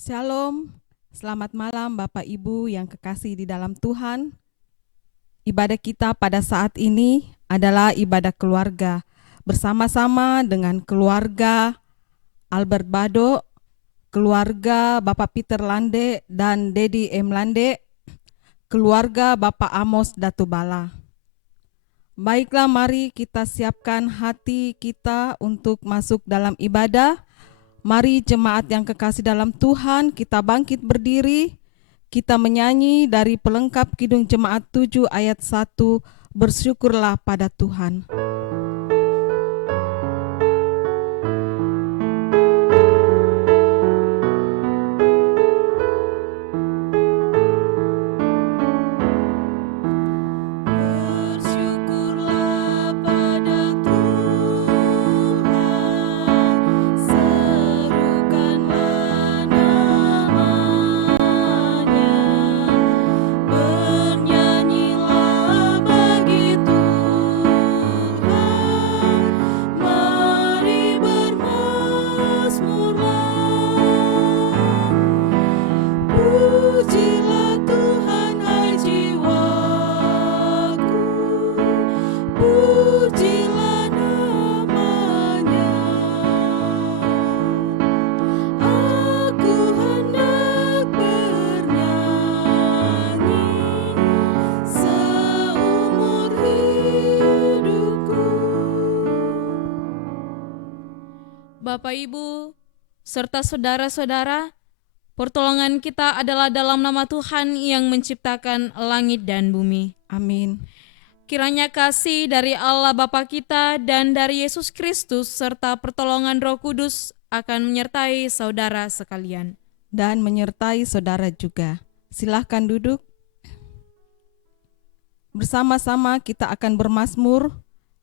Shalom, selamat malam Bapak Ibu yang kekasih di dalam Tuhan. Ibadah kita pada saat ini adalah ibadah keluarga. Bersama-sama dengan keluarga Albert Bado, keluarga Bapak Peter Lande dan Dedi M. Lande, keluarga Bapak Amos Datubala. Baiklah, mari kita siapkan hati kita untuk masuk dalam ibadah. Mari jemaat yang kekasih dalam Tuhan, kita bangkit berdiri, kita menyanyi dari pelengkap Kidung Jemaat 7 ayat 1, bersyukurlah pada Tuhan. Bapak, Ibu, serta saudara-saudara, pertolongan kita adalah dalam nama Tuhan yang menciptakan langit dan bumi. Amin. Kiranya kasih dari Allah Bapa kita dan dari Yesus Kristus serta pertolongan Roh Kudus akan menyertai saudara sekalian. Dan menyertai saudara juga. Silahkan duduk. Bersama-sama kita akan bermazmur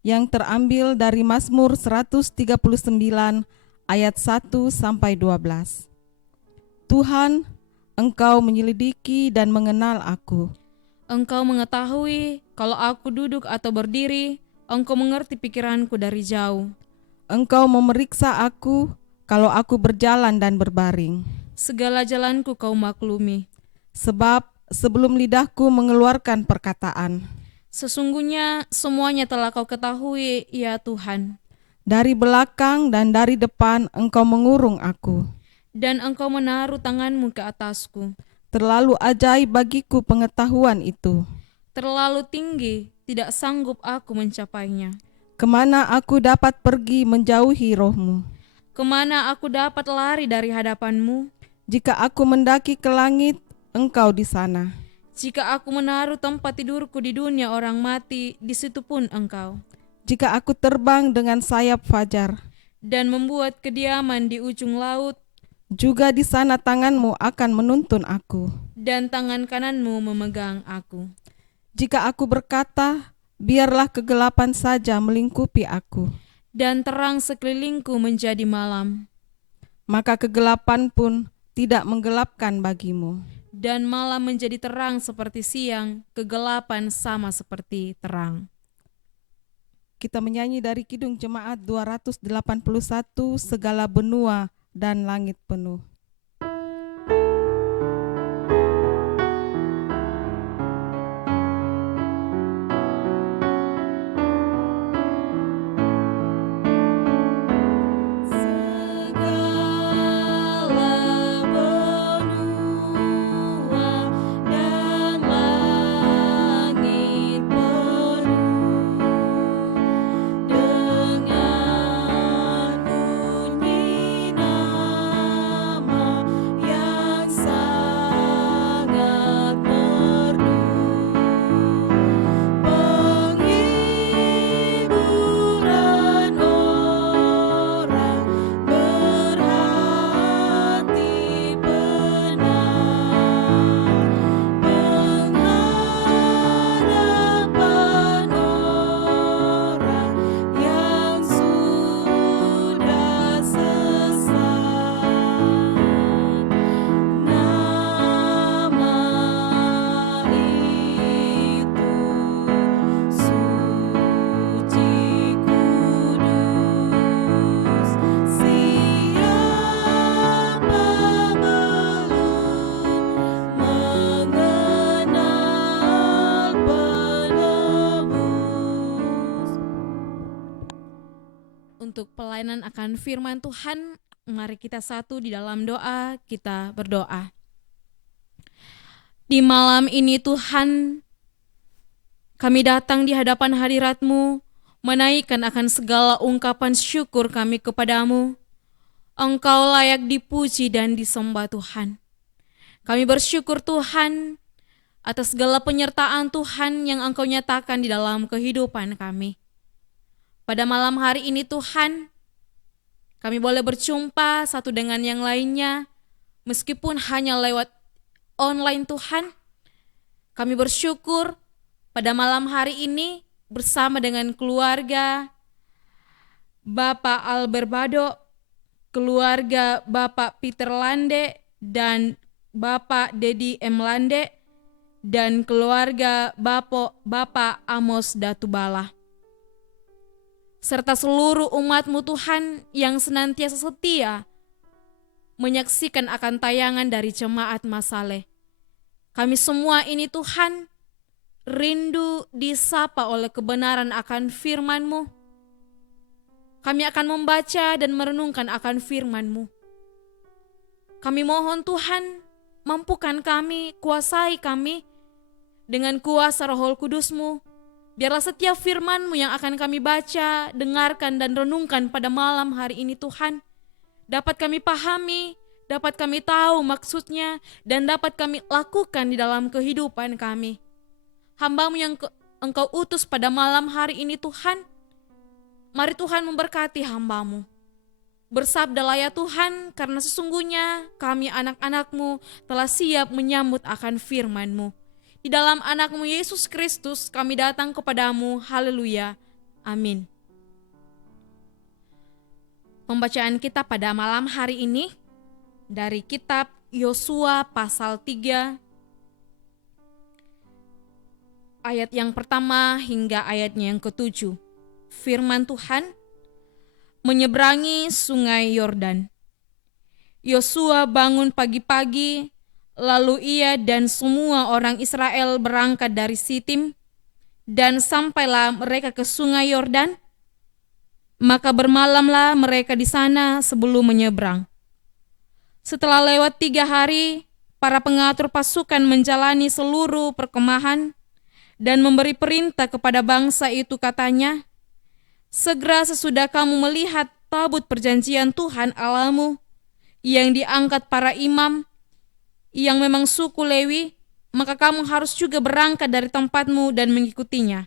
yang terambil dari Mazmur 139 ayat 1 sampai 12. Tuhan, Engkau menyelidiki dan mengenal aku. Engkau mengetahui kalau aku duduk atau berdiri, Engkau mengerti pikiranku dari jauh. Engkau memeriksa aku kalau aku berjalan dan berbaring. Segala jalanku Kau maklumi. Sebab sebelum lidahku mengeluarkan perkataan, Sesungguhnya semuanya telah Kau ketahui, ya Tuhan. dari belakang dan dari depan Engkau mengurung aku. Dan Engkau menaruh tangan-Mu ke atasku. Terlalu ajaib bagiku pengetahuan itu. Terlalu tinggi, tidak sanggup aku mencapainya. Kemana aku dapat pergi menjauhi roh-Mu? Kemana aku dapat lari dari hadapan-Mu? Jika aku mendaki ke langit, Engkau di sana. Jika aku menaruh tempat tidurku di dunia orang mati, di situ pun Engkau. Jika aku terbang dengan sayap fajar, Dan membuat kediaman di ujung laut, juga di sana tangan-Mu akan menuntun aku. dan tangan kanan-Mu memegang aku. Jika aku berkata, biarlah kegelapan saja melingkupi aku, Dan terang sekelilingku menjadi malam, maka kegelapan pun tidak menggelapkan bagimu. dan malam menjadi terang seperti siang, kegelapan sama seperti terang. Kita menyanyi dari Kidung Jemaat 281, segala benua dan langit penuh. Dengan bunyi nama pelayanan akan firman Tuhan, mari kita satu di dalam doa, kita berdoa. Di malam ini Tuhan, kami datang di hadapan hadirat-Mu, menaikkan akan segala ungkapan syukur kami kepadamu. Engkau layak dipuji dan disembah Tuhan. Kami bersyukur Tuhan atas segala penyertaan Tuhan yang Engkau nyatakan di dalam kehidupan kami. Pada malam hari ini Tuhan, kami boleh berjumpa satu dengan yang lainnya, meskipun hanya lewat online Tuhan. Kami bersyukur pada malam hari ini bersama dengan keluarga Bapak Albert Bado, keluarga Bapak Peter Lande dan Bapak Dedi M. Lande, dan keluarga Bapak Amos Datubala, serta seluruh umat-Mu Tuhan yang senantiasa setia menyaksikan akan tayangan dari Jemaat Masaleh. Kami semua ini Tuhan rindu disapa oleh kebenaran akan firman-Mu. Kami akan membaca dan merenungkan akan firman-Mu. Kami mohon Tuhan, mampukan kami, kuasai kami dengan kuasa Roh Kudus-Mu. Biarlah setiap firman-Mu yang akan kami baca, dengarkan dan renungkan pada malam hari ini Tuhan, dapat kami pahami, dapat kami tahu maksudnya, dan dapat kami lakukan di dalam kehidupan kami. Hamba-Mu yang Engkau utus pada malam hari ini Tuhan, mari Tuhan memberkati hamba-Mu. Bersabdalah ya Tuhan, karena sesungguhnya kami anak-anak-Mu telah siap menyambut akan firman-Mu. Di dalam anak-Mu Yesus Kristus kami datang kepadamu, haleluya, amin. Pembacaan kita pada malam hari ini dari kitab Yosua pasal 3, ayat yang pertama hingga ayatnya yang ke-7. Firman Tuhan, menyeberangi sungai Yordan. Yosua bangun pagi-pagi, lalu ia dan semua orang Israel berangkat dari Sitim, dan sampailah mereka ke sungai Yordan. Maka bermalamlah mereka di sana sebelum menyeberang. Setelah lewat 3 hari, para pengatur pasukan menjalani seluruh perkemahan dan memberi perintah kepada bangsa itu, katanya, segera sesudah kamu melihat tabut perjanjian Tuhan Allahmu yang diangkat para imam yang memang suku Lewi, maka kamu harus juga berangkat dari tempatmu dan mengikutinya.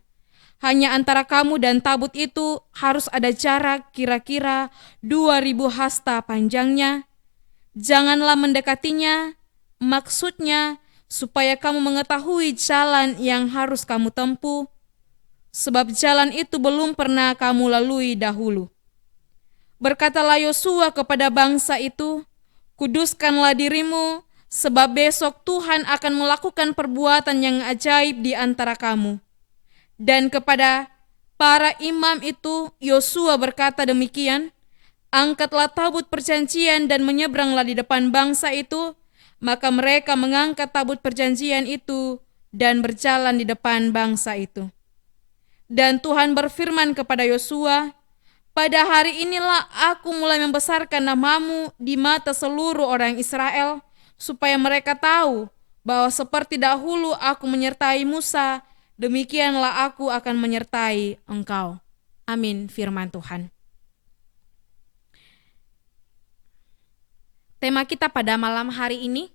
Hanya antara kamu dan tabut itu harus ada jarak kira-kira 2000 hasta panjangnya. Janganlah mendekatinya, maksudnya supaya kamu mengetahui jalan yang harus kamu tempuh, sebab jalan itu belum pernah kamu lalui dahulu. Berkatalah Yosua kepada bangsa itu, kuduskanlah dirimu, sebab besok Tuhan akan melakukan perbuatan yang ajaib di antara kamu. Dan kepada para imam itu Yosua berkata demikian, angkatlah tabut perjanjian dan menyeberanglah di depan bangsa itu. Maka mereka mengangkat tabut perjanjian itu dan berjalan di depan bangsa itu. Dan Tuhan berfirman kepada Yosua, pada hari inilah aku mulai membesarkan namamu di mata seluruh orang Israel, supaya mereka tahu bahwa seperti dahulu aku menyertai Musa, demikianlah aku akan menyertai engkau. Amin, firman Tuhan. Tema kita pada malam hari ini,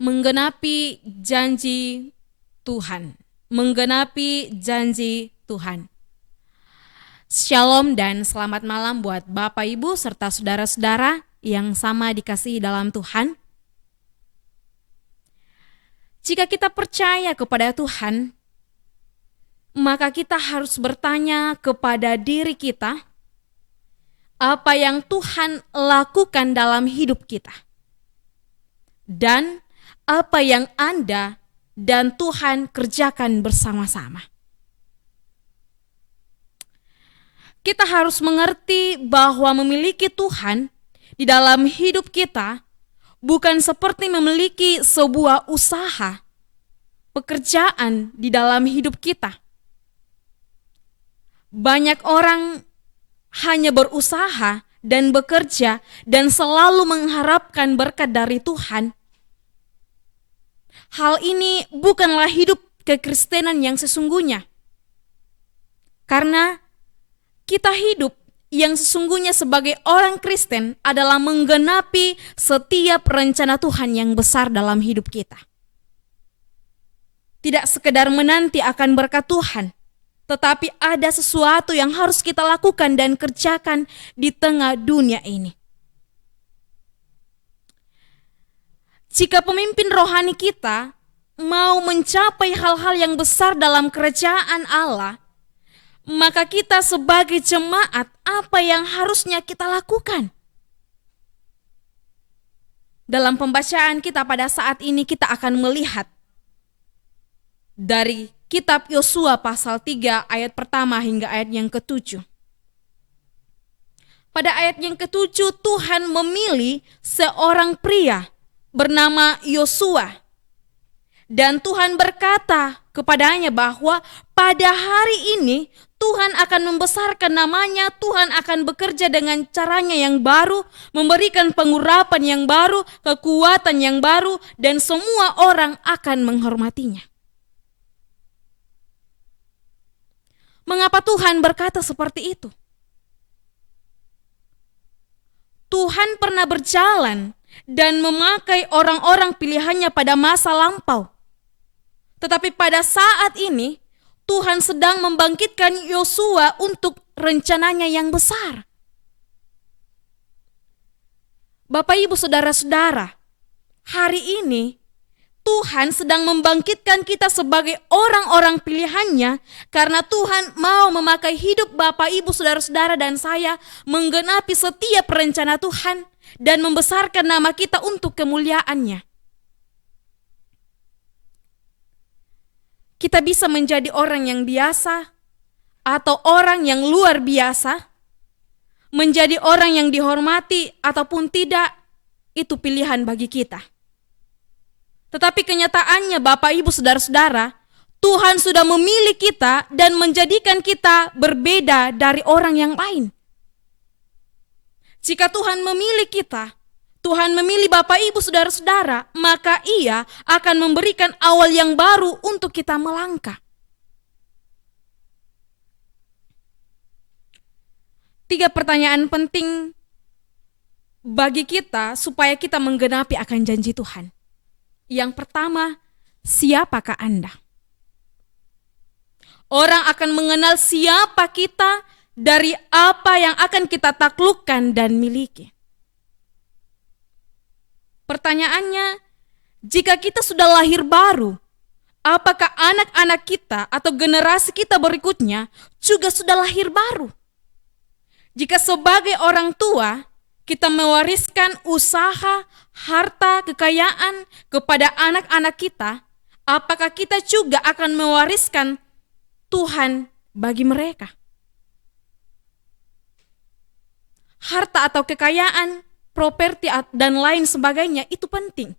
menggenapi janji Tuhan. Menggenapi janji Tuhan. Shalom dan selamat malam buat Bapak Ibu serta saudara-saudara yang sama dikasihi dalam Tuhan. Jika kita percaya kepada Tuhan, maka kita harus bertanya kepada diri kita, apa yang Tuhan lakukan dalam hidup kita, dan apa yang Anda dan Tuhan kerjakan bersama-sama. Kita harus mengerti bahwa memiliki Tuhan di dalam hidup kita bukan seperti memiliki sebuah usaha, pekerjaan di dalam hidup kita. Banyak orang hanya berusaha dan bekerja dan selalu mengharapkan berkat dari Tuhan, hal ini bukanlah hidup kekristenan yang sesungguhnya. Karena kita hidup yang sesungguhnya sebagai orang Kristen adalah menggenapi setiap rencana Tuhan yang besar dalam hidup kita. Tidak sekedar menanti akan berkat Tuhan, tetapi ada sesuatu yang harus kita lakukan dan kerjakan di tengah dunia ini. Jika pemimpin rohani kita mau mencapai hal-hal yang besar dalam kerajaan Allah, maka kita sebagai jemaat, apa yang harusnya kita lakukan? Dalam pembacaan kita pada saat ini kita akan melihat dari kitab Yosua pasal 3 ayat pertama hingga ayat yang ke-7. Pada ayat yang ke-7 Tuhan memilih seorang pria bernama Yosua. Dan Tuhan berkata kepadanya bahwa pada hari ini Tuhan akan membesarkan namanya, Tuhan akan bekerja dengan caranya yang baru, memberikan pengurapan yang baru, kekuatan yang baru, dan semua orang akan menghormatinya. Mengapa Tuhan berkata seperti itu? Tuhan pernah berjalan dan memakai orang-orang pilihannya pada masa lampau. Tetapi pada saat ini, Tuhan sedang membangkitkan Yosua untuk rencananya yang besar. Bapak, Ibu, Saudara-saudara, hari ini Tuhan sedang membangkitkan kita sebagai orang-orang pilihannya karena Tuhan mau memakai hidup Bapak, Ibu, Saudara-saudara dan saya menggenapi setiap rencana Tuhan dan membesarkan nama kita untuk kemuliaannya. Kita bisa menjadi orang yang biasa atau orang yang luar biasa, menjadi orang yang dihormati ataupun tidak, itu pilihan bagi kita. Tetapi kenyataannya Bapak, Ibu, Saudara-saudara, Tuhan sudah memilih kita dan menjadikan kita berbeda dari orang yang lain. Jika Tuhan memilih kita, Tuhan memilih Bapak, Ibu, Saudara-saudara, maka Ia akan memberikan awal yang baru untuk kita melangkah. 3 pertanyaan penting bagi kita supaya kita menggenapi akan janji Tuhan. Yang pertama, siapakah Anda? Orang akan mengenal siapa kita dari apa yang akan kita taklukkan dan miliki. Pertanyaannya, jika kita sudah lahir baru, apakah anak-anak kita atau generasi kita berikutnya juga sudah lahir baru? Jika sebagai orang tua, kita mewariskan usaha, harta, kekayaan kepada anak-anak kita, apakah kita juga akan mewariskan Tuhan bagi mereka? Harta atau kekayaan, properti dan lain sebagainya itu penting.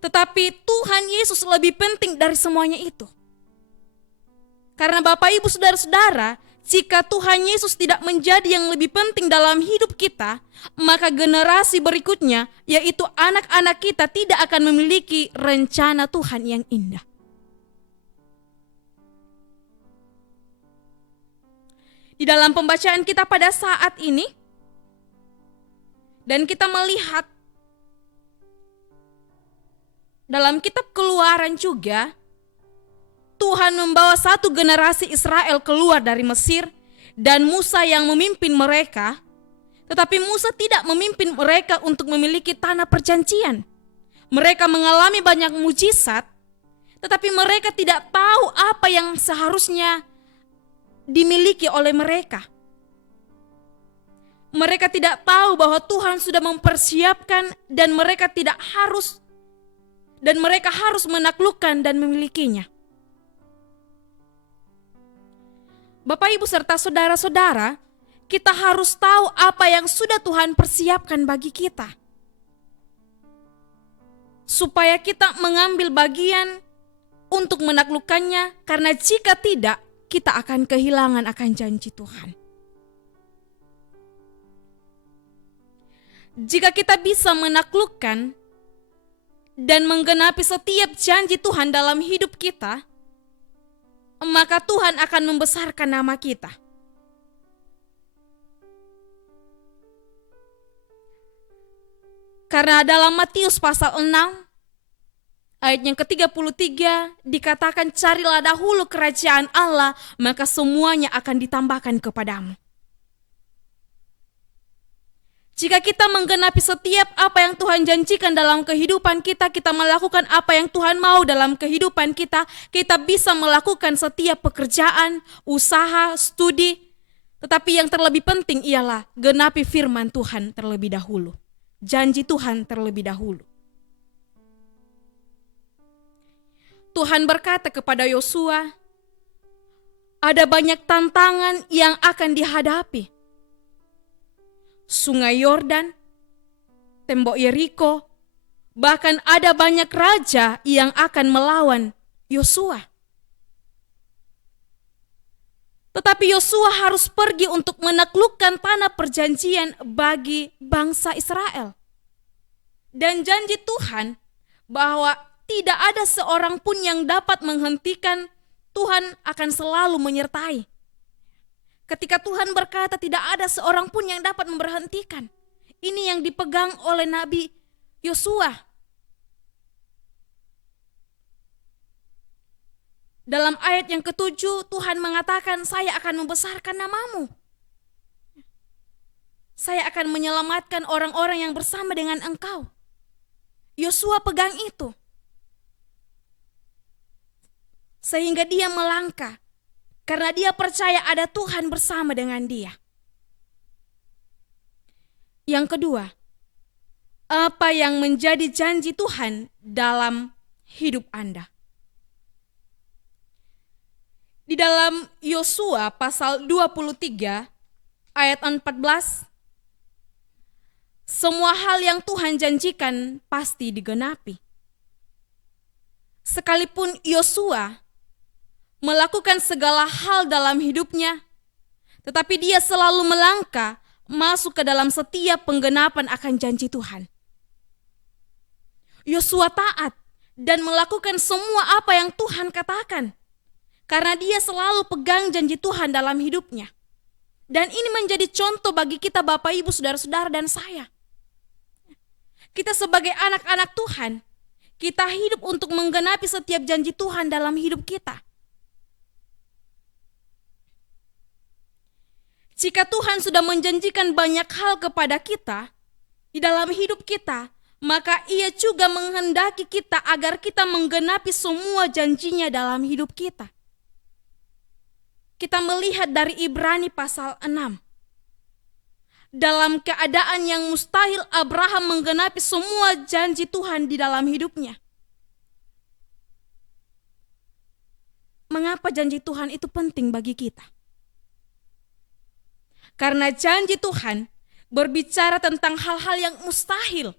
Tetapi Tuhan Yesus lebih penting dari semuanya itu. Karena Bapak, Ibu, Saudara-saudara, jika Tuhan Yesus tidak menjadi yang lebih penting dalam hidup kita, maka generasi berikutnya, yaitu anak-anak kita, tidak akan memiliki rencana Tuhan yang indah. Di dalam pembacaan kita pada saat ini, dan kita melihat dalam kitab Keluaran juga, Tuhan membawa satu generasi Israel keluar dari Mesir dan Musa yang memimpin mereka. Tetapi Musa tidak memimpin mereka untuk memiliki tanah perjanjian. Mereka mengalami banyak mujizat, tetapi mereka tidak tahu apa yang seharusnya dimiliki oleh mereka. Mereka tidak tahu bahwa Tuhan sudah mempersiapkan dan mereka harus menaklukkan dan memilikinya. Bapak, Ibu, serta saudara-saudara, kita harus tahu apa yang sudah Tuhan persiapkan bagi kita. Supaya kita mengambil bagian untuk menaklukkannya, karena jika tidak, kita akan kehilangan akan janji Tuhan. Jika kita bisa menaklukkan dan menggenapi setiap janji Tuhan dalam hidup kita, maka Tuhan akan membesarkan nama kita. Karena dalam Matius pasal 6 ayat yang ke-33 dikatakan, carilah dahulu kerajaan Allah, maka semuanya akan ditambahkan kepadamu. Jika kita menggenapi setiap apa yang Tuhan janjikan dalam kehidupan kita, kita melakukan apa yang Tuhan mau dalam kehidupan kita, kita bisa melakukan setiap pekerjaan, usaha, studi. Tetapi yang terlebih penting ialah genapi firman Tuhan terlebih dahulu. Janji Tuhan terlebih dahulu. Tuhan berkata kepada Yosua, ada banyak tantangan yang akan dihadapi. Sungai Yordan, tembok Yeriko, bahkan ada banyak raja yang akan melawan Yosua. Tetapi Yosua harus pergi untuk menaklukkan tanah perjanjian bagi bangsa Israel. Dan janji Tuhan bahwa tidak ada seorang pun yang dapat menghentikan, Tuhan akan selalu menyertai. Ketika Tuhan berkata tidak ada seorang pun yang dapat memberhentikan. Ini yang dipegang oleh Nabi Yosua. Dalam ayat yang ke-7 Tuhan mengatakan, saya akan membesarkan namamu. Saya akan menyelamatkan orang-orang yang bersama dengan engkau. Yosua pegang itu. Sehingga dia melangkah. Karena dia percaya ada Tuhan bersama dengan dia. Yang kedua, apa yang menjadi janji Tuhan dalam hidup Anda? Di dalam Yosua pasal 23 ayat 14, semua hal yang Tuhan janjikan pasti digenapi. Sekalipun Yosua melakukan segala hal dalam hidupnya, tetapi dia selalu melangkah masuk ke dalam setiap penggenapan akan janji Tuhan. Yosua taat dan melakukan semua apa yang Tuhan katakan, karena dia selalu pegang janji Tuhan dalam hidupnya. Dan ini menjadi contoh bagi kita Bapak Ibu, Saudara-saudara dan saya. Kita sebagai anak-anak Tuhan, kita hidup untuk menggenapi setiap janji Tuhan dalam hidup kita. Jika Tuhan sudah menjanjikan banyak hal kepada kita di dalam hidup kita, maka Ia juga menghendaki kita agar kita menggenapi semua janjinya dalam hidup kita. Kita melihat dari Ibrani pasal 6. Dalam keadaan yang mustahil Abraham menggenapi semua janji Tuhan di dalam hidupnya. Mengapa janji Tuhan itu penting bagi kita? Karena janji Tuhan berbicara tentang hal-hal yang mustahil.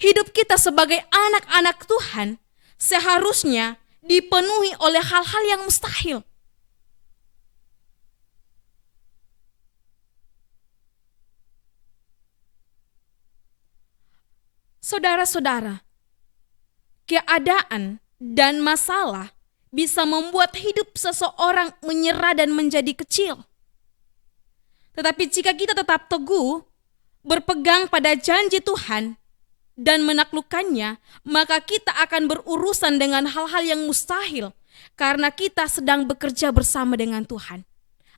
Hidup kita sebagai anak-anak Tuhan seharusnya dipenuhi oleh hal-hal yang mustahil. Saudara-saudara, keadaan dan masalah bisa membuat hidup seseorang menyerah dan menjadi kecil. Tetapi jika kita tetap teguh, berpegang pada janji Tuhan dan menaklukkannya, maka kita akan berurusan dengan hal-hal yang mustahil karena kita sedang bekerja bersama dengan Tuhan.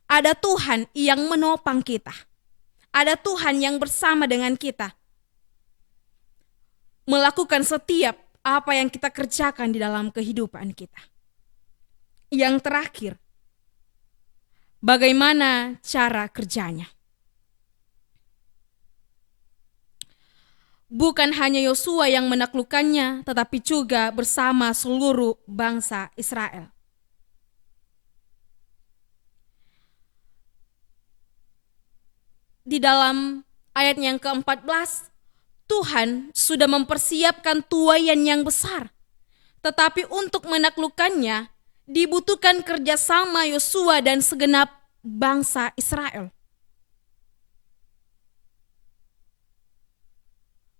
Ada Tuhan yang menopang kita. Ada Tuhan yang bersama dengan kita. Melakukan setiap apa yang kita kerjakan di dalam kehidupan kita. Yang terakhir, bagaimana cara kerjanya? Bukan hanya Yosua yang menaklukkannya, tetapi juga bersama seluruh bangsa Israel. Di dalam ayat yang ke-14, Tuhan sudah mempersiapkan tuaian yang besar. Tetapi untuk menaklukkannya, dibutuhkan kerjasama Yosua dan segenap bangsa Israel.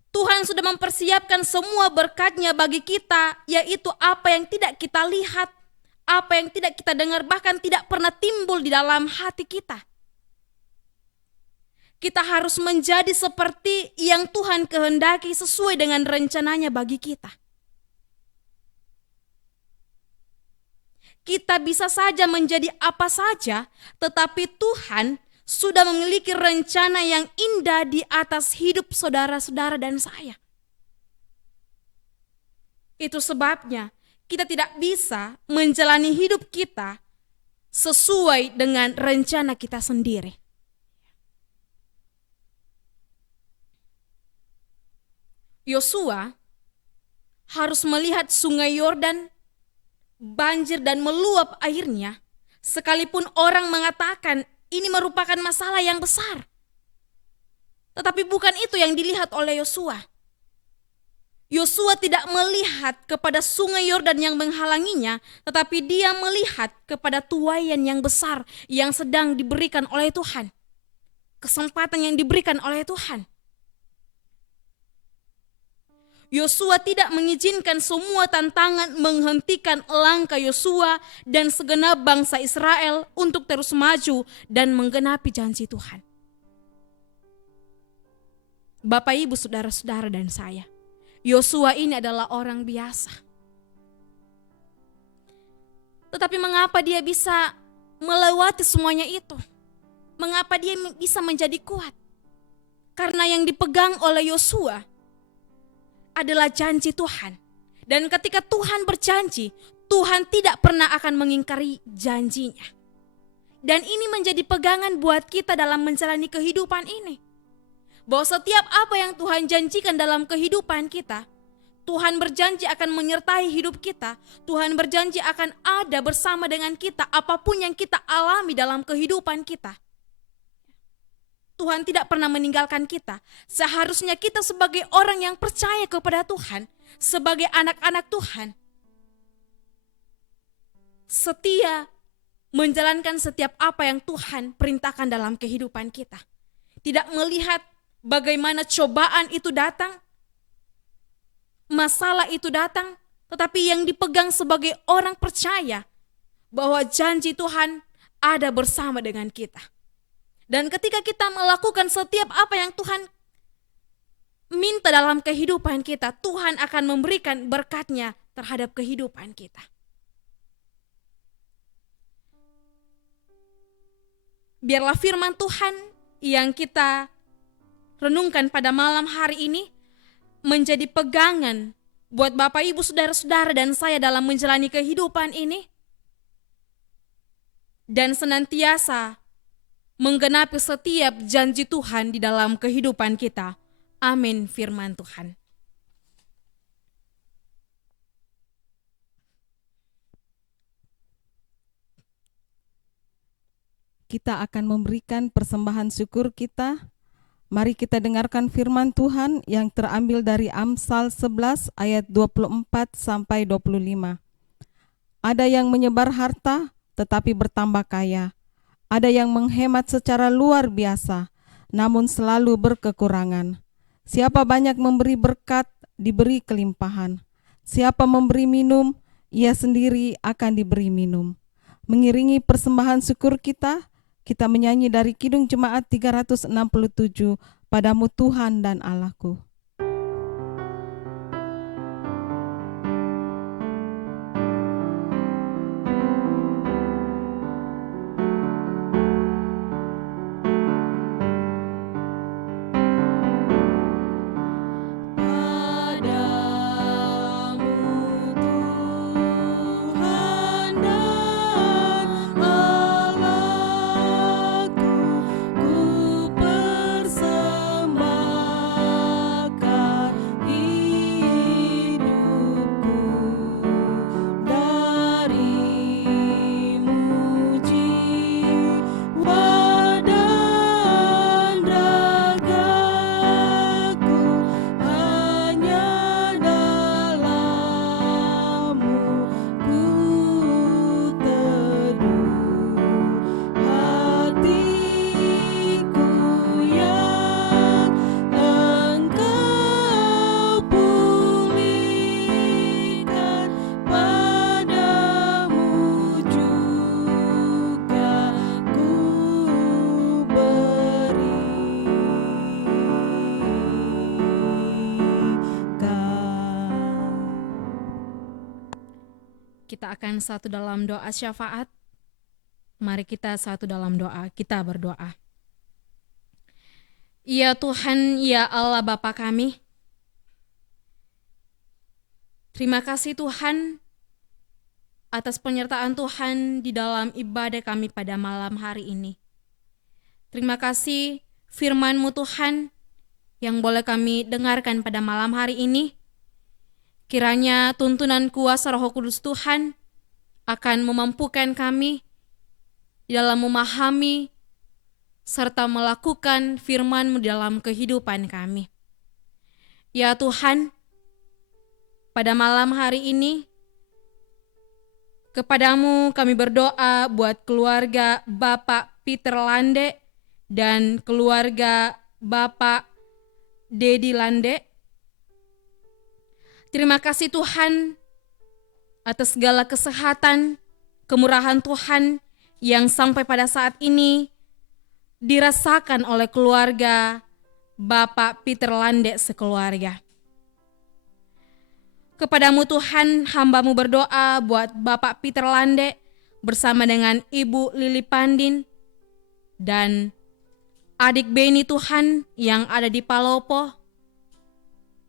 Tuhan sudah mempersiapkan semua berkat-Nya bagi kita, yaitu apa yang tidak kita lihat, apa yang tidak kita dengar, bahkan tidak pernah timbul di dalam hati kita. Kita harus menjadi seperti yang Tuhan kehendaki sesuai dengan rencananya bagi kita. Kita bisa saja menjadi apa saja, tetapi Tuhan sudah memiliki rencana yang indah di atas hidup saudara-saudara dan saya. Itu sebabnya kita tidak bisa menjalani hidup kita sesuai dengan rencana kita sendiri. Yosua harus melihat sungai Yordan banjir dan meluap airnya, sekalipun orang mengatakan ini merupakan masalah yang besar. Tetapi bukan itu yang dilihat oleh Yosua. Yosua tidak melihat kepada sungai Yordan yang menghalanginya, tetapi dia melihat kepada tuaian yang besar yang sedang diberikan oleh Tuhan. Kesempatan yang diberikan oleh Tuhan. Yosua tidak mengizinkan semua tantangan menghentikan langkah Yosua dan segenap bangsa Israel untuk terus maju dan menggenapi janji Tuhan. Bapak, Ibu, saudara-saudara dan saya, Yosua ini adalah orang biasa. Tetapi mengapa dia bisa melewati semuanya itu? Mengapa dia bisa menjadi kuat? Karena yang dipegang oleh Yosua adalah janji Tuhan. Dan ketika Tuhan berjanji, Tuhan tidak pernah akan mengingkari janjinya. Dan ini menjadi pegangan buat kita dalam menjalani kehidupan ini. Bahwa setiap apa yang Tuhan janjikan dalam kehidupan kita, Tuhan berjanji akan menyertai hidup kita. Tuhan berjanji akan ada bersama dengan kita apapun yang kita alami dalam kehidupan kita. Tuhan tidak pernah meninggalkan kita. Seharusnya kita sebagai orang yang percaya kepada Tuhan, sebagai anak-anak Tuhan, setia menjalankan setiap apa yang Tuhan perintahkan dalam kehidupan kita. Tidak melihat bagaimana cobaan itu datang, masalah itu datang, tetapi yang dipegang sebagai orang percaya bahwa janji Tuhan ada bersama dengan kita. Dan ketika kita melakukan setiap apa yang Tuhan minta dalam kehidupan kita, Tuhan akan memberikan berkat-Nya terhadap kehidupan kita. Biarlah firman Tuhan yang kita renungkan pada malam hari ini menjadi pegangan buat Bapak, Ibu, saudara-saudara dan saya dalam menjalani kehidupan ini. Dan senantiasa menggenapi setiap janji Tuhan di dalam kehidupan kita. Amin, firman Tuhan. Kita akan memberikan persembahan syukur kita. Mari kita dengarkan firman Tuhan yang terambil dari Amsal 11 ayat 24 sampai 25. Ada yang menyebar harta tetapi bertambah kaya. Ada yang menghemat secara luar biasa, namun selalu berkekurangan. Siapa banyak memberi berkat, diberi kelimpahan. Siapa memberi minum, ia sendiri akan diberi minum. Mengiringi persembahan syukur kita menyanyi dari Kidung Jemaat 367, Padamu Tuhan dan Allahku. Persembahkan Kita akan satu dalam doa syafaat. Mari kita satu dalam doa, kita berdoa. Ya Tuhan, ya Allah Bapa kami, terima kasih Tuhan atas penyertaan Tuhan di dalam ibadah kami pada malam hari ini. Terima kasih firman-Mu Tuhan yang boleh kami dengarkan pada malam hari ini. Kiranya tuntunan kuasa Roh Kudus Tuhan akan memampukan kami di dalam memahami serta melakukan firman-Mu dalam kehidupan kami. Ya Tuhan, pada malam hari ini, kepadamu kami berdoa buat keluarga Bapak Peter Lande dan keluarga Bapak Dedi Lande. Terima kasih Tuhan atas segala kesehatan, kemurahan Tuhan yang sampai pada saat ini dirasakan oleh keluarga Bapak Peter Lande sekeluarga. Kepadamu Tuhan, hamba-Mu berdoa buat Bapak Peter Lande bersama dengan Ibu Lili Pandin dan adik Beni Tuhan yang ada di Palopo.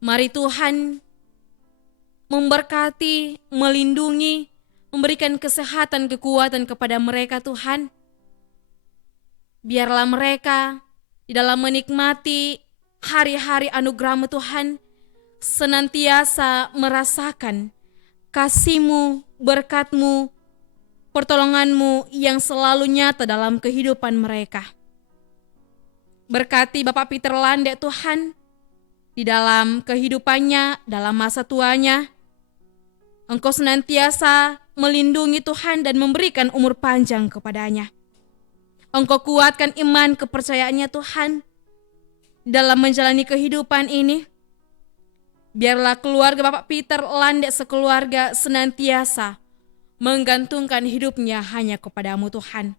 Mari Tuhan memberkati, melindungi, memberikan kesehatan, kekuatan kepada mereka Tuhan. Biarlah mereka di dalam menikmati hari-hari anugerah-Mu Tuhan senantiasa merasakan kasih-Mu, berkat-Mu, pertolongan-Mu yang selalu nyata dalam kehidupan mereka. Berkati Bapak Peter Lande Tuhan di dalam kehidupannya, dalam masa tuanya. Engkau senantiasa melindungi Tuhan dan memberikan umur panjang kepadanya. Engkau kuatkan iman kepercayaannya Tuhan dalam menjalani kehidupan ini. Biarlah keluarga Bapak Peter Lande sekeluarga senantiasa menggantungkan hidupnya hanya kepadamu Tuhan.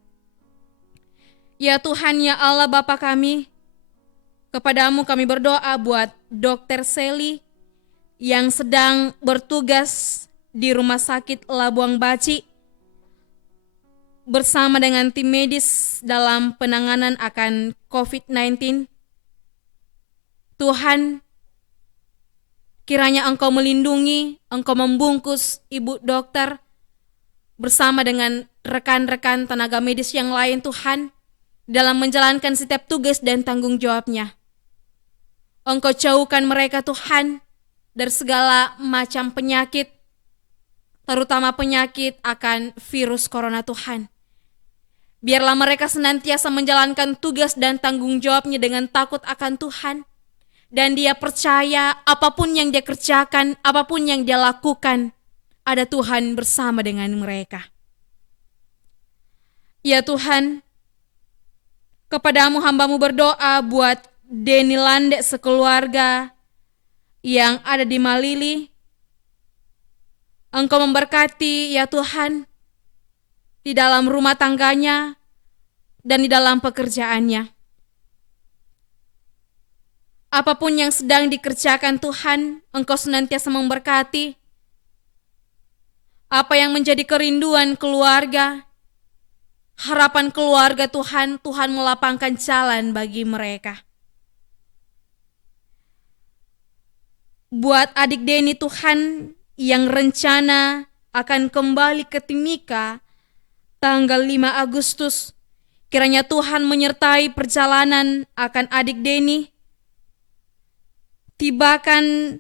Ya Tuhan, ya Allah Bapa kami, kepadamu kami berdoa buat Dr. Sally yang sedang bertugas di Rumah Sakit Labuang Baci bersama dengan tim medis dalam penanganan akan COVID-19. Tuhan, kiranya Engkau melindungi, Engkau membungkus Ibu dokter bersama dengan rekan-rekan tenaga medis yang lain Tuhan dalam menjalankan setiap tugas dan tanggung jawabnya. Engkau jauhkan mereka Tuhan dari segala macam penyakit, terutama penyakit akan virus corona Tuhan. Biarlah mereka senantiasa menjalankan tugas dan tanggung jawabnya dengan takut akan Tuhan. Dan dia percaya apapun yang dia kerjakan, apapun yang dia lakukan, ada Tuhan bersama dengan mereka. Ya Tuhan, kepadamu hamba-Mu berdoa buat Deni Lande sekeluarga yang ada di Malili. Engkau memberkati ya Tuhan di dalam rumah tangganya dan di dalam pekerjaannya. Apapun yang sedang dikerjakan Tuhan, Engkau senantiasa memberkati. Apa yang menjadi kerinduan keluarga, harapan keluarga Tuhan, Tuhan melapangkan jalan bagi mereka. Buat adik Deni Tuhan yang rencana akan kembali ke Timika tanggal 5 Agustus, kiranya Tuhan menyertai perjalanan akan adik Deni, tibakan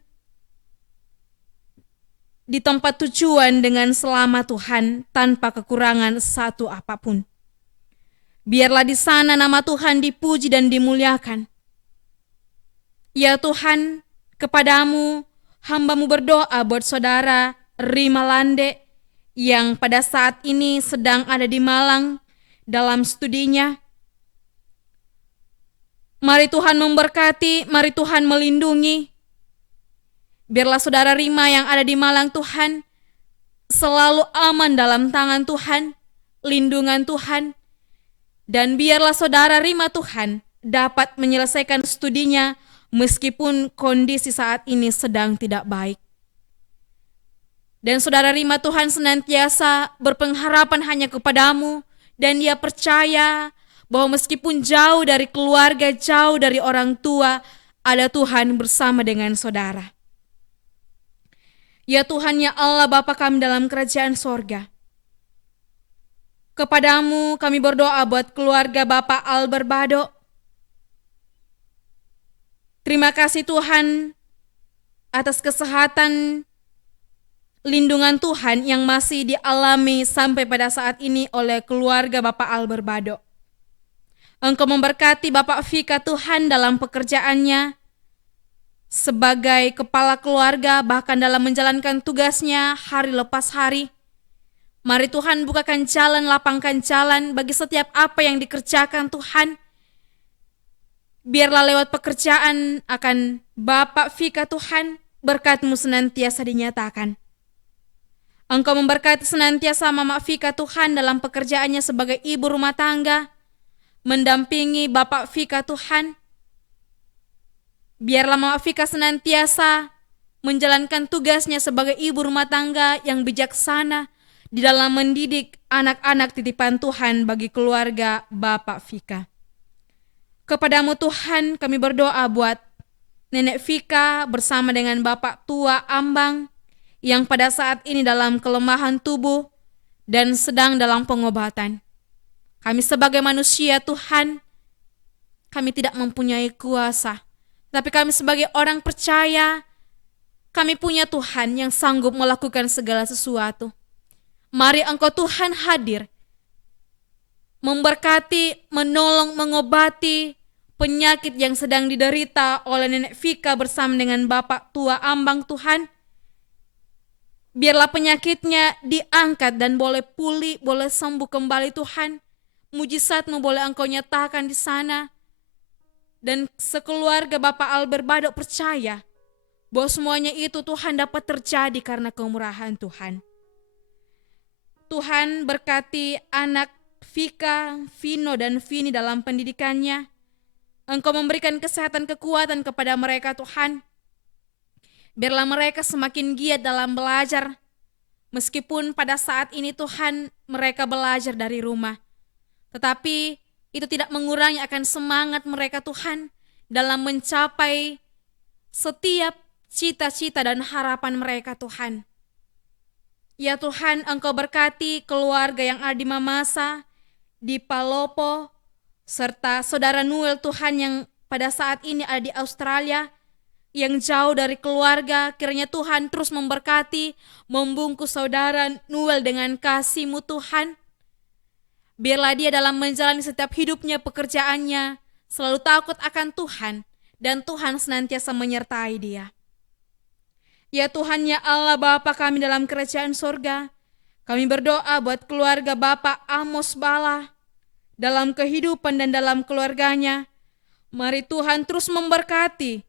di tempat tujuan dengan selamat Tuhan tanpa kekurangan satu apapun. Biarlah di sana nama Tuhan dipuji dan dimuliakan. Ya Tuhan, kepadamu hamba-Mu berdoa buat saudara Rima Lande yang pada saat ini sedang ada di Malang dalam studinya. Mari Tuhan memberkati, mari Tuhan melindungi. Biarlah saudara Rima yang ada di Malang Tuhan selalu aman dalam tangan Tuhan, lindungan Tuhan. Dan biarlah saudara Rima Tuhan dapat menyelesaikan studinya meskipun kondisi saat ini sedang tidak baik. Dan saudara Rima Tuhan senantiasa berpengharapan hanya kepadamu, dan dia percaya bahwa meskipun jauh dari keluarga, jauh dari orang tua, ada Tuhan bersama dengan saudara. Ya Tuhan, ya Allah Bapa kami dalam kerajaan sorga, kepadamu kami berdoa buat keluarga Bapak Albert Bado. Terima kasih Tuhan atas kesehatan, lindungan Tuhan yang masih dialami sampai pada saat ini oleh keluarga Bapak Albert Bado. Engkau memberkati Bapak Vika Tuhan dalam pekerjaannya sebagai kepala keluarga, bahkan dalam menjalankan tugasnya hari lepas hari. Mari Tuhan bukakan jalan, lapangkan jalan bagi setiap apa yang dikerjakan Tuhan. Biarlah lewat pekerjaan akan Bapak Vika Tuhan, berkat-Mu senantiasa dinyatakan. Engkau memberkati senantiasa Mama Vika Tuhan dalam pekerjaannya sebagai ibu rumah tangga, mendampingi Bapak Vika Tuhan. Biarlah Mama Vika senantiasa menjalankan tugasnya sebagai ibu rumah tangga yang bijaksana di dalam mendidik anak-anak titipan Tuhan bagi keluarga Bapak Vika. Kepadamu Tuhan kami berdoa buat Nenek Vika bersama dengan Bapak tua Ambang yang pada saat ini dalam kelemahan tubuh dan sedang dalam pengobatan. Kami sebagai manusia Tuhan, kami tidak mempunyai kuasa, tapi kami sebagai orang percaya, kami punya Tuhan yang sanggup melakukan segala sesuatu. Mari Engkau Tuhan hadir, memberkati, menolong, mengobati penyakit yang sedang diderita oleh Nenek Vika bersama dengan Bapak tua Ambang Tuhan. Biarlah penyakitnya diangkat dan boleh pulih, boleh sembuh kembali Tuhan. Mujizat-Mu boleh Engkau nyatakan di sana. Dan sekeluarga Bapak Albert Bado percaya bahwa semuanya itu Tuhan dapat terjadi karena kemurahan Tuhan. Tuhan berkati anak Vika, Vino dan Vini dalam pendidikannya. Engkau memberikan kesehatan, kekuatan kepada mereka Tuhan. Biarlah mereka semakin giat dalam belajar. Meskipun pada saat ini Tuhan mereka belajar dari rumah. Tetapi itu tidak mengurangi akan semangat mereka Tuhan dalam mencapai setiap cita-cita dan harapan mereka Tuhan. Ya Tuhan, Engkau berkati keluarga yang ada di Mamasa, di Palopo, serta saudara Noel Tuhan yang pada saat ini ada di Australia, yang jauh dari keluarga. Kiranya Tuhan terus memberkati, membungkus saudara Noel dengan kasih-Mu Tuhan. Biarlah dia dalam menjalani setiap hidupnya, pekerjaannya, selalu takut akan Tuhan, dan Tuhan senantiasa menyertai dia. Ya Tuhan, ya Allah Bapa kami dalam kerajaan sorga, kami berdoa buat keluarga Bapak Amos Bala, dalam kehidupan dan dalam keluarganya. Mari Tuhan terus memberkati,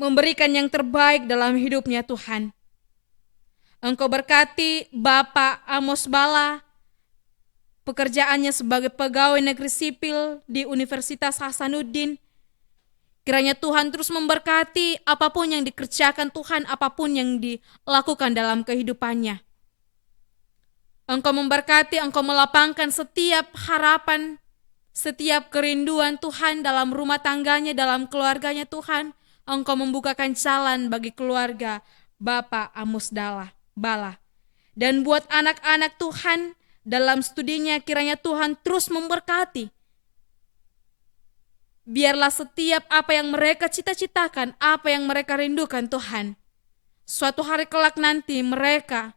memberikan yang terbaik dalam hidupnya Tuhan. Engkau berkati Bapak Amos Bala, pekerjaannya sebagai pegawai negeri sipil di Universitas Hasanuddin. Kiranya Tuhan terus memberkati apapun yang dikerjakan Tuhan, apapun yang dilakukan dalam kehidupannya. Engkau memberkati, Engkau melapangkan setiap harapan, setiap kerinduan Tuhan dalam rumah tangganya, dalam keluarganya Tuhan. Engkau membukakan jalan bagi keluarga Bapak Amos Bala. Dan buat anak-anak Tuhan, dalam studinya kiranya Tuhan terus memberkati. Biarlah setiap apa yang mereka cita-citakan, apa yang mereka rindukan Tuhan, suatu hari kelak nanti mereka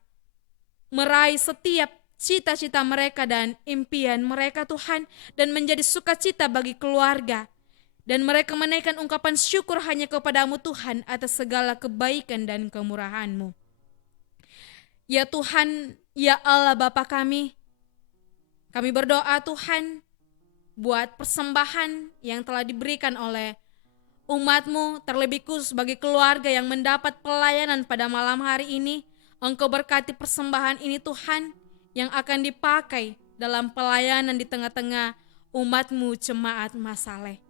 meraih setiap cita-cita mereka dan impian mereka Tuhan, dan menjadi sukacita bagi keluarga. Dan mereka menaikkan ungkapan syukur hanya kepada-Mu Tuhan atas segala kebaikan dan kemurahan-Mu. Ya Tuhan, ya Allah Bapa kami berdoa Tuhan buat persembahan yang telah diberikan oleh umat-Mu, terlebih khusus bagi keluarga yang mendapat pelayanan pada malam hari ini. Engkau berkati persembahan ini Tuhan, yang akan dipakai dalam pelayanan di tengah-tengah umat-Mu jemaat Masaleh.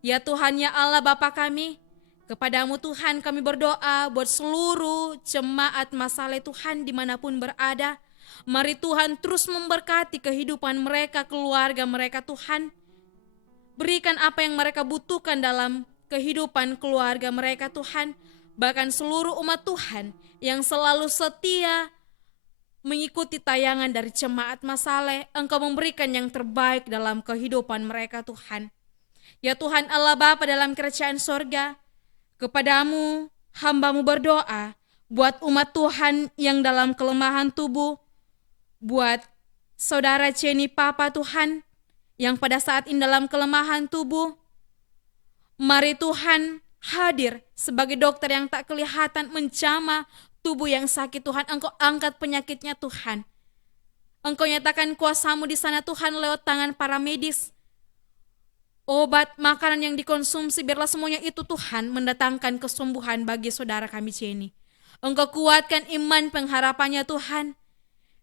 Ya Tuhan, ya Allah Bapa kami Kepadamu Tuhan kami berdoa buat seluruh jemaat Masale Tuhan dimanapun berada. Mari Tuhan terus memberkati kehidupan mereka, keluarga mereka Tuhan. Berikan apa yang mereka butuhkan dalam kehidupan keluarga mereka Tuhan. Bahkan seluruh umat Tuhan yang selalu setia mengikuti tayangan dari jemaat Masale, Engkau memberikan yang terbaik dalam kehidupan mereka Tuhan. Ya Tuhan Allah Bapa dalam kerajaan sorga, kepadamu hamba-Mu berdoa buat umat Tuhan yang dalam kelemahan tubuh, buat saudara Jenny Papa Tuhan yang pada saat ini dalam kelemahan tubuh. Mari Tuhan hadir sebagai dokter yang tak kelihatan menjamah tubuh yang sakit Tuhan. Engkau angkat penyakitnya Tuhan. Engkau nyatakan kuasa-Mu di sana Tuhan lewat tangan para medis. Obat, makanan yang dikonsumsi, biarlah semuanya itu Tuhan mendatangkan kesembuhan bagi saudara kami Jenny. Engkau kuatkan iman pengharapannya Tuhan.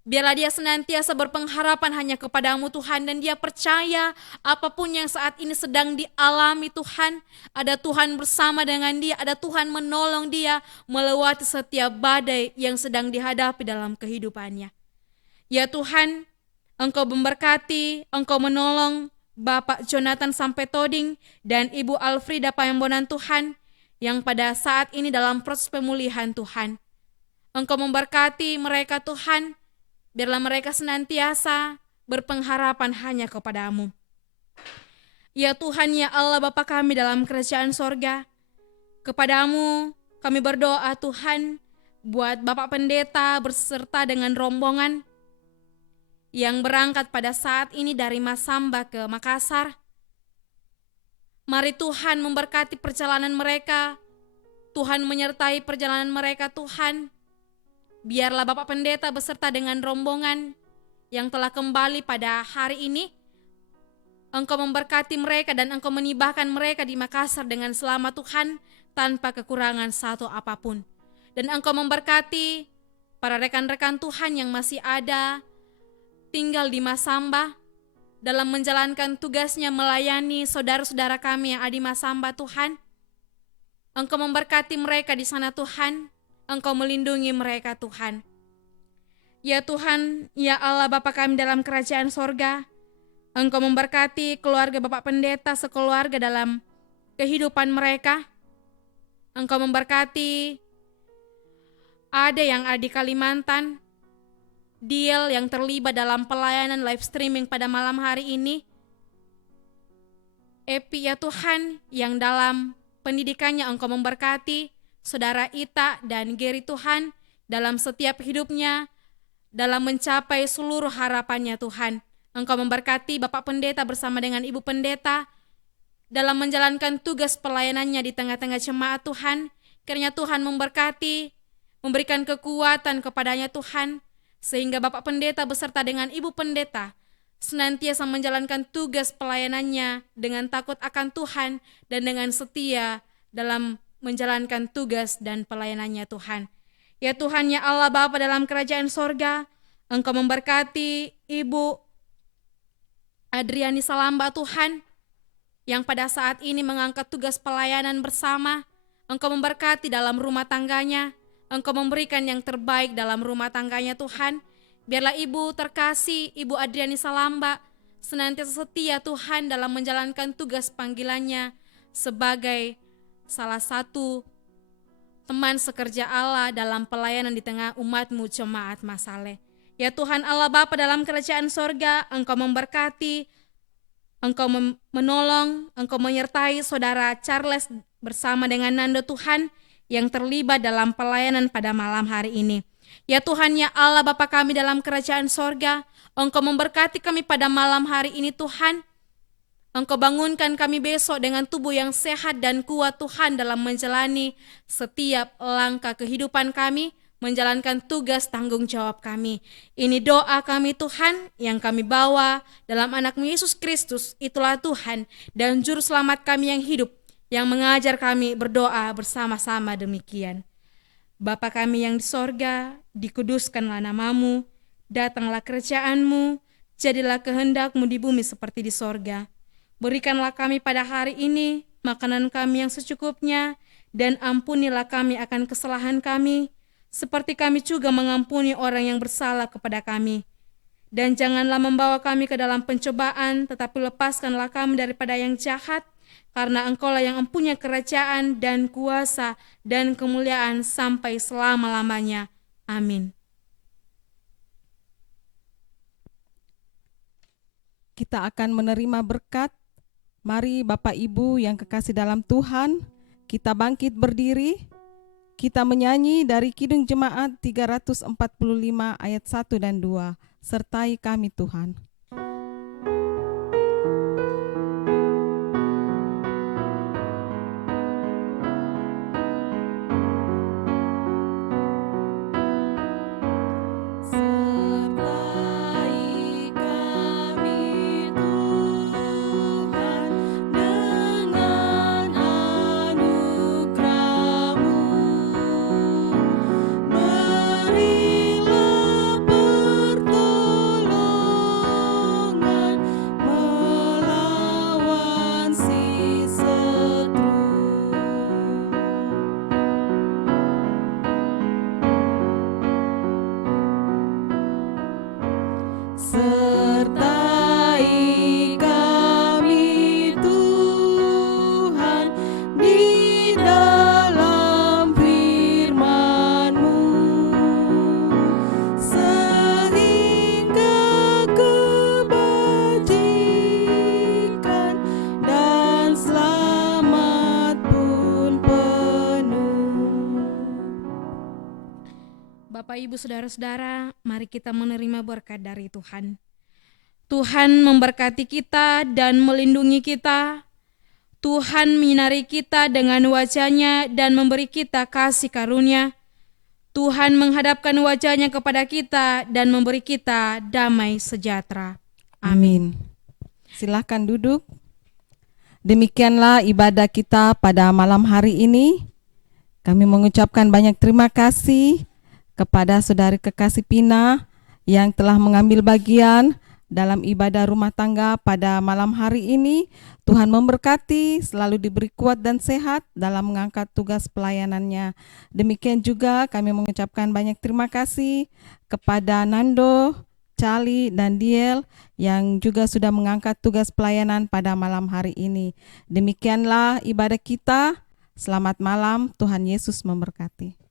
Biarlah dia senantiasa berpengharapan hanya kepadamu Tuhan, dan dia percaya apapun yang saat ini sedang dialami Tuhan, ada Tuhan bersama dengan dia, ada Tuhan menolong dia melewati setiap badai yang sedang dihadapi dalam kehidupannya. Ya Tuhan, Engkau memberkati, Engkau menolong Bapak Jonathan sampai Toding dan Ibu Alfrida Payambonan Tuhan yang pada saat ini dalam proses pemulihan Tuhan. Engkau memberkati mereka Tuhan, biarlah mereka senantiasa berpengharapan hanya kepadamu. Ya Tuhan, ya Allah Bapa kami dalam kerajaan sorga, kepadamu kami berdoa Tuhan buat Bapak Pendeta berserta dengan rombongan yang berangkat pada saat ini dari Masamba ke Makassar. Mari Tuhan memberkati perjalanan mereka, Tuhan menyertai perjalanan mereka Tuhan. Biarlah Bapak Pendeta beserta dengan rombongan yang telah kembali pada hari ini, Engkau memberkati mereka dan Engkau menibahkan mereka di Makassar dengan selamat Tuhan, tanpa kekurangan satu apapun. Dan Engkau memberkati para rekan-rekan Tuhan yang masih ada tinggal di Masamba dalam menjalankan tugasnya melayani saudara-saudara kami yang ada di Masamba Tuhan. Engkau memberkati mereka di sana Tuhan, Engkau melindungi mereka Tuhan. Ya Tuhan, ya Allah Bapa kami dalam kerajaan sorga, Engkau memberkati keluarga Bapak Pendeta sekeluarga dalam kehidupan mereka. Engkau memberkati ada yang ada di Kalimantan, Diel yang terlibat dalam pelayanan live streaming pada malam hari ini. Epi ya Tuhan yang dalam pendidikannya Engkau memberkati saudara Ita dan Geri Tuhan dalam setiap hidupnya dalam mencapai seluruh harapannya Tuhan. Engkau memberkati Bapak Pendeta bersama dengan Ibu Pendeta dalam menjalankan tugas pelayanannya di tengah-tengah jemaat Tuhan. Kiranya Tuhan memberkati, memberikan kekuatan kepadanya Tuhan, sehingga Bapak Pendeta beserta dengan Ibu Pendeta senantiasa menjalankan tugas pelayanannya dengan takut akan Tuhan dan dengan setia dalam menjalankan tugas dan pelayanannya Tuhan. Ya Tuhan, ya Allah Bapa dalam kerajaan sorga, Engkau memberkati Ibu Adriani Salamba Tuhan, yang pada saat ini mengangkat tugas pelayanan bersama. Engkau memberkati dalam rumah tangganya, Engkau memberikan yang terbaik dalam rumah tangganya Tuhan. Biarlah Ibu terkasih, Ibu Adriani Salamba senantiasa setia Tuhan dalam menjalankan tugas panggilannya sebagai salah satu teman sekerja Allah dalam pelayanan di tengah umat-Mu jemaat Masale. Ya Tuhan Allah Bapa dalam kerajaan sorga, Engkau memberkati, Engkau menolong, Engkau menyertai saudara Charles bersama dengan Nando Tuhan yang terlibat dalam pelayanan pada malam hari ini. Ya Tuhan, ya Allah Bapa kami dalam kerajaan sorga, Engkau memberkati kami pada malam hari ini Tuhan. Engkau bangunkan kami besok dengan tubuh yang sehat dan kuat Tuhan dalam menjalani setiap langkah kehidupan kami, menjalankan tugas tanggung jawab kami. Ini doa kami Tuhan yang kami bawa dalam anak-Mu Yesus Kristus, itulah Tuhan dan Juru Selamat kami yang hidup, yang mengajar kami berdoa bersama-sama demikian. Bapa kami yang di sorga, dikuduskanlah nama-Mu, datanglah kerajaan-Mu, jadilah kehendak-Mu di bumi seperti di sorga. Berikanlah kami pada hari ini makanan kami yang secukupnya, dan ampunilah kami akan kesalahan kami, seperti kami juga mengampuni orang yang bersalah kepada kami. Dan janganlah membawa kami ke dalam pencobaan, tetapi lepaskanlah kami daripada yang jahat, karena Engkaulah yang mempunyai kerajaan dan kuasa dan kemuliaan sampai selama-lamanya. Amin. Kita akan menerima berkat. Mari Bapak Ibu yang kekasih dalam Tuhan, kita bangkit berdiri. Kita menyanyi dari Kidung Jemaat 345 ayat 1 dan 2. Sertai kami Tuhan. Bapak, Ibu, Saudara-saudara, mari kita menerima berkat dari Tuhan. Tuhan memberkati kita dan melindungi kita. Tuhan menyinari kita dengan wajah-Nya dan memberi kita kasih karunia. Tuhan menghadapkan wajah-Nya kepada kita dan memberi kita damai sejahtera. Amin. Silakan duduk. Demikianlah ibadah kita pada malam hari ini. Kami mengucapkan banyak terima kasih kepada saudari kekasih Pina yang telah mengambil bagian dalam ibadah rumah tangga pada malam hari ini. Tuhan memberkati, selalu diberi kuat dan sehat dalam mengangkat tugas pelayanannya. Demikian juga kami mengucapkan banyak terima kasih kepada Nando, Charlie, dan Diel yang juga sudah mengangkat tugas pelayanan pada malam hari ini. Demikianlah ibadah kita. Selamat malam, Tuhan Yesus memberkati.